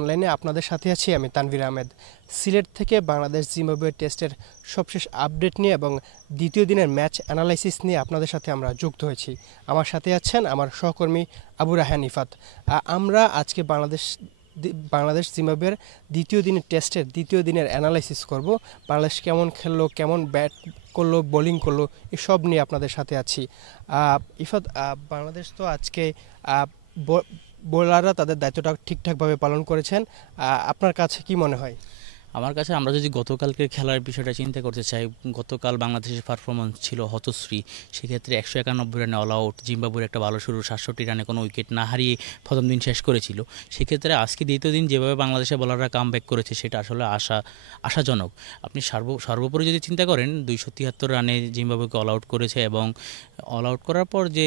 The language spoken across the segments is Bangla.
অনলাইনে আপনাদের সাথে আছি আমি তানভীর আহমেদ। সিলেট থেকে বাংলাদেশ জিম্বাবুয়ে টেস্টের সবশেষ আপডেট নিয়ে এবং দ্বিতীয় দিনের ম্যাচ অ্যানালাইসিস নিয়ে আপনাদের সাথে আমরা যুক্ত হয়েছি। আমার সাথে আছেন আমার সহকর্মী আবু রায়হান ইফাত। আমরা আজকে বাংলাদেশ জিম্বাবুয়ের দ্বিতীয় দিনের টেস্টের দ্বিতীয় দিনের অ্যানালাইসিস করব। বাংলাদেশ কেমন খেললো, কেমন ব্যাট করলো, বোলিং করলো, এসব নিয়ে আপনাদের সাথে আছি। ইফাত, বাংলাদেশ তো আজকে বোলাররা তাদের দায়িত্বটা ঠিকঠাকভাবে পালন করেছেন। আপনার কাছে কি মনে হয়? আমার কাছে আমরা যদি গতকালকের খেলার বিষয়টা চিন্তা করতে চাই, গতকাল বাংলাদেশের পারফরমেন্স ছিল হতশ্রী। সেক্ষেত্রে 191 রানে অল আউট, জিম্বাবুয়ের একটা ভালো শুরু, 67 রানে কোনো উইকেট না হারিয়ে প্রথম দিন শেষ করেছিল। সেক্ষেত্রে আজকে দ্বিতীয় দিন যেভাবে বাংলাদেশের বোলাররা কামব্যাক করেছে সেটা আসলে আশাজনক। আপনি সর্বোপরি যদি চিন্তা করেন, 273 রানে জিম্বাবুয়েকে অল আউট করেছে এবং অল আউট করার পর যে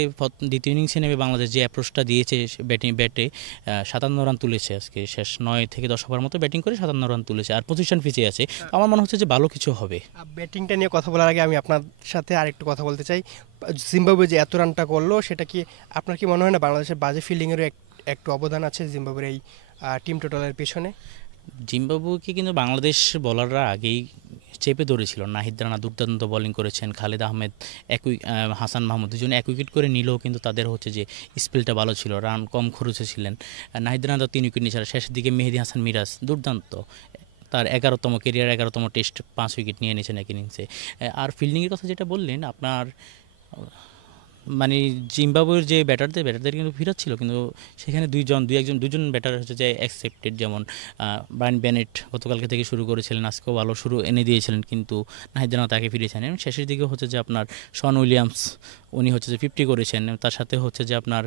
দ্বিতীয় ইনিংসে নেমে বাংলাদেশ যে অ্যাপ্রোচটা দিয়েছে ব্যাটে 57 রান তুলেছে। আজকে শেষ 9 থেকে 10 ওভার মতো ব্যাটিং করে 57 রান তুলেছে, আর পজিশন পিছিয়ে আছে। আমার মনে হচ্ছে যে ভালো কিছু হবে। ব্যাটিংটা নিয়ে কথা বলার আগে আমি আপনার সাথে আরেকটু কথা বলতে চাই। জিম্বাবুয়ে যে এত রানটা করলো, সেটা কি আপনার কি মনে হয় না বাংলাদেশের বাজে ফিল্ডিংয়েরও একটু অবদান আছে জিম্বাবুয়ের এই টিম টোটালের পেছনে? জিম্বাবুয়েকে কিন্তু বাংলাদেশ বোলাররা আগেই চেপে ধরেছিল। নাহিদ রানা দুর্দান্ত বোলিং করেছেন, খালেদ আহমেদ হাসান মাহমুদ দুজনে 1 উইকেট করে নিলেও কিন্তু তাদের হচ্ছে যে স্পেলটা ভালো ছিল, রান কম খরচে ছিলেন। নাহিদ রানা তো 3 উইকেট নিয়েছিল। শেষের দিকে মেহেদী হাসান মিরাজ দুর্দান্ত, তার 11তম কেরিয়ার 11তম টেস্ট 5 উইকেট নিয়ে নিয়েছেন এক ইনিংসে। আর ফিল্ডিংয়ের কথা যেটা বললেন আপনার, মানে জিম্বাবুয়ের যে ব্যাটারদের কিন্তু ফিরত ছিল, কিন্তু সেখানে দুজন ব্যাটার হচ্ছে যে অ্যাকসেপ্টেড, যেমন ব্রায়ান বেনেট গতকালকে থেকে শুরু করেছিলেন, আজকেও ভালো শুরু এনে দিয়েছিলেন, কিন্তু নাহিদ রানা তাকে ফিরিয়েছেন। এবং শেষের দিকে হচ্ছে যে আপনার শন উইলিয়ামস, উনি হচ্ছে যে 50 করেছেন। তার সাথে হচ্ছে যে আপনার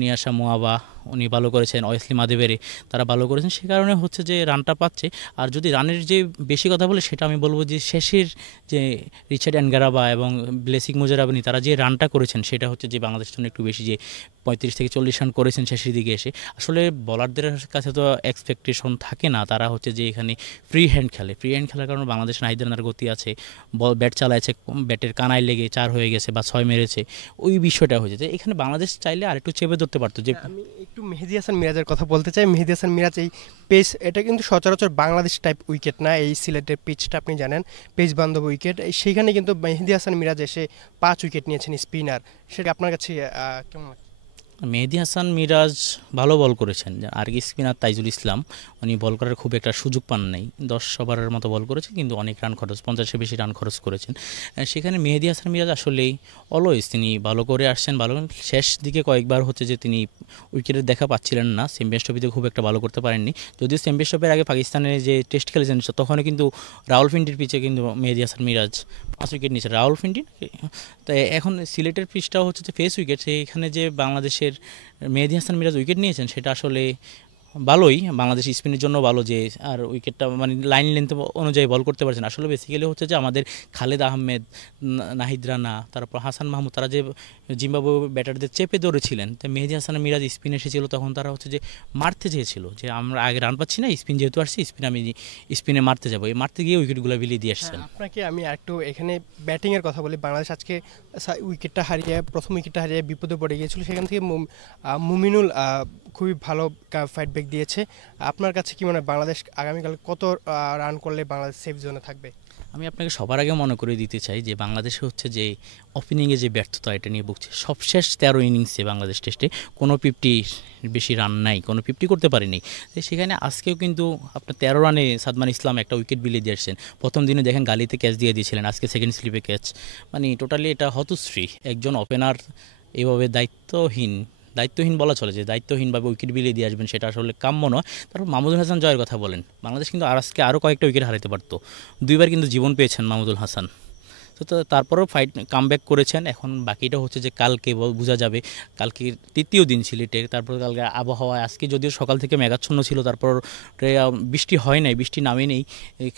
নিয়াশা মোয়াবা, উনি ভালো করেছেন, ওয়েসলি মাদেবেরে তারা ভালো করেছেন। সে কারণে হচ্ছে যে রানটা পাচ্ছে। আর যদি রানের যে বেশি কথা বলে, সেটা আমি বলবো যে শেষের যে রিচার্ড এনগারাবা এবং ব্লেসিং মুজারাবানি তারা যে রানটা করেছেন, সেটা হচ্ছে যে বাংলাদেশের জন্য একটু বেশি, যে 35 থেকে 40 রান করেছেন শেষের দিকে এসে। আসলে বলারদের কাছে তো এক্সপেকটেশন থাকে না, তারা হচ্ছে যে এখানে ফ্রি হ্যান্ড খেলার কারণে বাংলাদেশ নাহিদ রানার গতি আছে, ব্যাট চালাইছে, ব্যাটের কানায় লেগে 4 হয়ে গেছে বা 6 মেরেছে, ওই বিষয়টা হয়েছে যে এখানে বাংলাদেশ চাইলে আর একটু চেপে ধরতে পারতো। যে আমি একটু মেহেদী হাসান মিরাজের কথা বলতে চাই। মেহেদী হাসান মিরাজ এই পেস, এটা কিন্তু সচরাচর বাংলাদেশ টাইপ উইকেট না। এই সিলেটের পিচটা আপনি জানেন, পেস বান্ধব উইকেট। সেখানে কিন্তু মেহেদী হাসান মিরাজ এসে 5 উইকেট নিয়েছেন স্পিনার। সেটা আপনার কাছে কেমন? মেহেদী হাসান মিরাজ ভালো বল করেছেন। আর স্পিনার তাইজুল ইসলাম, উনি বল করার খুব একটা সুযোগ পান নাই, 10 ওভারের মতো বল করেছেন, কিন্তু অনেক রান খরচ, 50-এর বেশি রান খরচ করেছেন। সেখানে মেহেদী হাসান মিরাজ আসলেই অলওয়েজ তিনি ভালো করে আসছেন। শেষ দিকে কয়েকবার হচ্ছে যে তিনি উইকেটের দেখা পাচ্ছিলেন না, চ্যাম্পিয়ন্স ট্রফিতে খুব একটা ভালো করতে পারেননি। যদিও চ্যাম্পিয়ন্স ট্রফির আগে পাকিস্তানে যে টেস্ট খেলেছেন, তখনও কিন্তু রাওয়ালপিন্ডির পিচে কিন্তু মেহেদী হাসান মিরাজ 5 উইকেট নিয়েছে। রাওয়ালপিন্ডি, তাই এখন সিলেটের পিচটাও হচ্ছে যে ফেস উইকেট, সেইখানে যে বাংলাদেশের মেহেদী হাসান মিরাজ উইকেট নিয়েছেন, সেটা আসলে ভালোই, বাংলাদেশ স্পিনের জন্য ভালো। যে আর উইকেটটা মানে লাইন লেন্থ অনুযায়ী বল করতে পারছেন। আসলে বেসিক্যালি হচ্ছে যে আমাদের খালেদ আহমেদ, নাহিদ রানা, তারপর হাসান মাহমুদ, তারা যে জিম্বাবুয়ে ব্যাটারদের চেপে ধরেছিলেন, তাই মেহেদী হাসান মিরাজ স্পিন এসেছিল, তখন তারা হচ্ছে যে মারতে চেয়েছিল, যে আমরা আগে রান পাচ্ছি না, স্পিন যেহেতু আসছি, আমি স্পিনে মারতে যাবো, এই মারতে গিয়ে উইকেটগুলো বিলিয়ে দিয়ে আসছেন। আপনাকে আমি একটু এখানে ব্যাটিংয়ের কথা বলি। বাংলাদেশ আজকে প্রথম উইকেটটা হারিয়ে বিপদে পড়ে গিয়েছিল। সেখান থেকে মুমিনুল খুবই ভালো ফাইট ব্যাক দিয়েছে। আপনার কাছে কি মনে হয় বাংলাদেশ আগামীকাল কত রান করলে বাংলাদেশ সেফ জোনে থাকবে? আমি আপনাকে সবার আগে মনে করে দিতে চাই যে বাংলাদেশে হচ্ছে যে ওপেনিংয়ে যে ব্যর্থতা, এটা নিয়ে ভুগছে। সবশেষ 13 ইনিংসে বাংলাদেশ টেস্টে কোনো 50 বেশি রান নাই, কোনো 50 করতে পারেনি। সেখানে আজকেও কিন্তু আপনার 13 রানে সাদমান ইসলাম একটা উইকেট বিলিয়ে দিয়ে আসছেন। প্রথম দিনে দেখেন গালিতে ক্যাচ দিয়ে দিয়েছিলেন, আজকে সেকেন্ড স্লিপে ক্যাচ। মানে টোটালি এটা হতশ্রী। একজন ওপেনার এভাবে দায়িত্বহীন বলা চলে, যে দায়িত্বহীনভাবে উইকেট বিলিয়ে দিয়ে আসবেন, সেটা আসলে কাম্য নয়। তারপর মাহমুদুল হাসান জয়ের কথা বলেন, বাংলাদেশ কিন্তু আজকে আরও কয়েকটা উইকেট হারাতে পারতো। 2বার কিন্তু জীবন পেয়েছেন মাহমুদুল হাসান। তো তারপরেও কামব্যাক করেছেন। এখন বাকিটা হচ্ছে যে কালকে বোঝা যাবে। কালকে তৃতীয় দিন সিলেটে, তারপর কালকে আবহাওয়ায়, আজকে যদিও সকাল থেকে মেঘাচ্ছন্ন ছিল, তারপর বৃষ্টি হয় নাই, বৃষ্টি নামে নেই,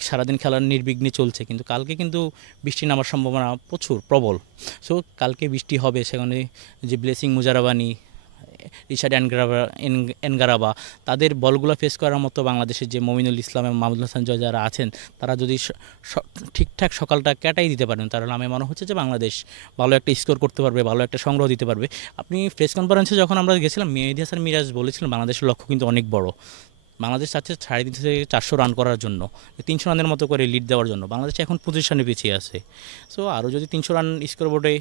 সারাদিন খেলার নির্বিঘ্নে চলছে, কিন্তু কালকে কিন্তু বৃষ্টি নামার সম্ভাবনা প্রবল। সো কালকে বৃষ্টি হবে। সেখানে যে ব্লেসিং মুজারাবানি, রিশাদ এনগারাবা, তাদের বলগুলো ফেস করার মতো বাংলাদেশের যে মমিনুল ইসলাম এবং মাহমুদুল হাসান জয় যারা আছেন, তারা যদি ঠিকঠাক সকালটা কাটাই দিতে পারেন, তাহলে আমার মনে হচ্ছে যে বাংলাদেশ ভালো একটা স্কোর করতে পারবে, ভালো একটা সংগ্রহ দিতে পারবে। আপনি প্রেস কনফারেন্সে যখন আমরা গেছিলাম, মেহেদী হাসান মিরাজ বলেছিলেন বাংলাদেশের লক্ষ্য কিন্তু অনেক বড়। বাংলাদেশ চাচ্ছে 350 থেকে 400 রান করার জন্য, 300 রানের মতো করে লিড দেওয়ার জন্য। বাংলাদেশ এখন পজিশনে পিছিয়ে আছে। সো আরও যদি 300 রান স্কোর বোর্ডে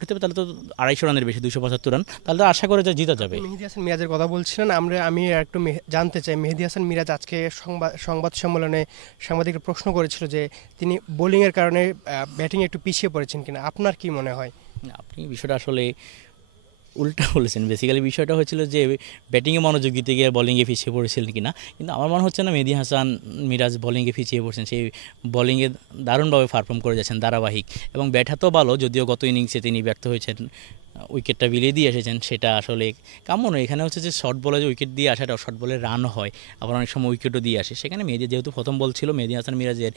উঠতে হবে তাহলে তো 250 রানের বেশি, 275 রান, তাহলে তো আশা করে যে জিতা যাবে। মেহেদী হাসান মিরাজের কথা বলছিলেন, আমি একটু জানতে চাই, মেহেদী হাসান মিরাজ আজকে সংবাদ সম্মেলনে সাংবাদিকরা প্রশ্ন করেছিল যে তিনি বোলিংয়ের কারণে ব্যাটিংয়ে একটু পিছিয়ে পড়েছেন কিনা, আপনার কি মনে হয়? আপনি বিষয়টা আসলে উল্টা বলেছেন। বেসিক্যালি বিষয়টা হচ্ছিল যে ব্যাটিংয়ে মনোযোগ দিতে গিয়ে বোলিংয়ে পিছিয়ে পড়েছিলেন কিনা, কিন্তু আমার মনে হচ্ছে না মেহেদী হাসান মিরাজ বোলিংয়ে পিছিয়ে পড়ছেন। সেই বোলিংয়ে দারুণভাবে পারফর্ম করে যাচ্ছেন ধারাবাহিক, এবং ব্যাট হাতেও ভালো, যদিও গত ইনিংসে তিনি ব্যর্থ হয়েছেন, উইকেটটা বিলিয়ে দিয়ে এসেছেন, সেটা আসলে কাম্য নয়। এখানে হচ্ছে যে শর্ট বলে যে উইকেট দিয়ে আসাটা, শর্ট বলে রান হয়, আবার অনেক সময় উইকেটও দিয়ে আসে। সেখানে যেহেতু প্রথম বল ছিল, মেহেদী হাসান মিরাজের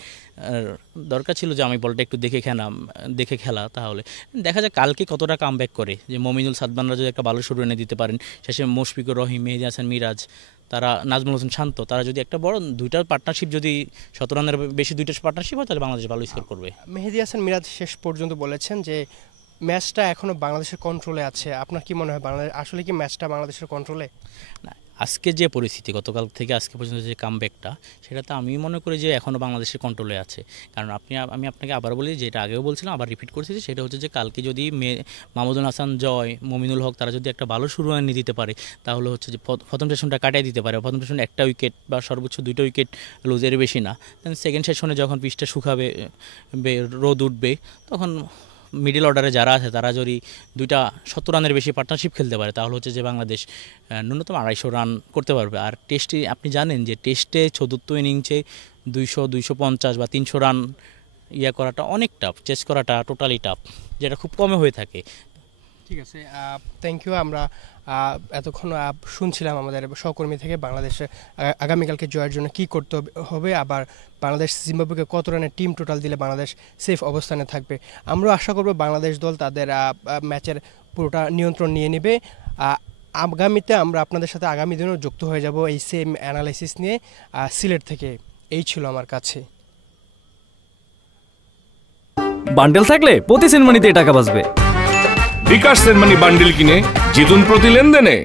দরকার ছিল যে আমি বলটা একটু দেখে খেলা, তাহলে দেখা যায় কালকে কতটা কামব্যাক করে। যে মমিনুল সাদমানরা যদি একটা ভালো শুরু এনে দিতে পারেন, শেষে মুশফিকুর রহিম, মেহেদী হাসান মিরাজ, তারা নাজমুল হোসেন শান্ত, তারা যদি একটা বড় দুইটা পার্টনারশিপ, যদি 17 রানের বেশি দুইটা পার্টনারশিপ হয়, তাহলে বাংলাদেশ ভালো স্কোর করবে। মেহেদী হাসান মিরাজ শেষ পর্যন্ত বলেছেন যে ম্যাচটা এখনো বাংলাদেশের কন্ট্রোলে আছে। আপনার কি মনে হয়, বাংলাদেশ আসলে কি ম্যাচটা বাংলাদেশের কন্ট্রোলে? না, আজকে যে পরিস্থিতি, গতকাল থেকে আজকে পর্যন্ত যে কামব্যাকটা, সেটাতে আমি মনে করি যে এখনও বাংলাদেশের কন্ট্রোলে আছে। কারণ আমি আপনাকে আবার বলি, যেটা আগেও বলছিলাম, আবার রিপিট করছি, সেটা হচ্ছে যে কালকে যদি মাহমুদুল হাসান জয়, মমিনুল হক, তারা যদি একটা ভালো শুরু এনে দিতে পারে, তাহলে হচ্ছে যে প্রথম সেশনটা কাটিয়ে দিতে পারে। প্রথম সেশনে একটা উইকেট বা সর্বোচ্চ 2টা উইকেট লুজের বেশি না। দেন সেকেন্ড সেশনে যখন পিচটা শুকাবে, রোদ উঠবে, তখন মিডল অর্ডারে যারা আছে তারা যদি 17 রানের বেশি পার্টনারশিপ খেলতে পারে, তাহলে হচ্ছে যে বাংলাদেশ ন্যূনতম 250 রান করতে পারবে। আর টেস্টে আপনি জানেন যে টেস্টে চতুর্থ ইনিংসে 200, 250 বা 300 রান করাটা অনেক টাফ, চেস করাটা টোটালি টাফ, যেটা খুব কমে হয়ে থাকে। ঠিক আছে, থ্যাংক ইউ। আমরা এতক্ষণ শুনছিলাম আমাদের সহকর্মী থেকে বাংলাদেশে আগামীকালকে জয়ের জন্য কী করতে হবে, আবার বাংলাদেশ জিম্বাবুয়েকে কত রানের টিম টোটাল দিলে বাংলাদেশ সেফ অবস্থানে থাকবে। আমরাও আশা করব বাংলাদেশ দল তাদের ম্যাচের পুরোটা নিয়ন্ত্রণ নিয়ে নেবে। আগামীতে আমরা আপনাদের সাথে আগামী দিনেও যুক্ত হয়ে যাব এই সেম অ্যানালাইসিস নিয়ে সিলেট থেকে। এই ছিল আমার কাছে। বান্ডেল থাকলে প্রতি সেনমানিতে টাকা বাঁচবে। বিকাশ সেনমানি বান্ডিল কিনে জিতুন প্রতি লেনদেনে।